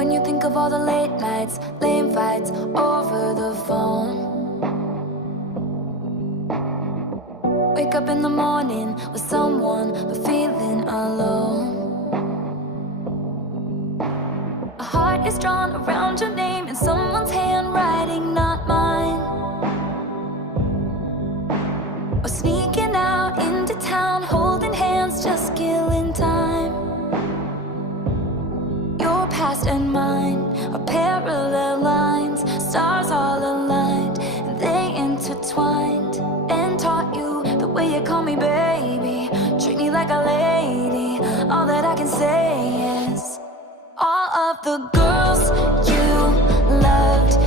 When you think of all the late nights, lame fights over the phone. Wake up in the morning with someone but feeling alone. A heart is drawn around your name in someone's handwriting, not mine. Or sneaking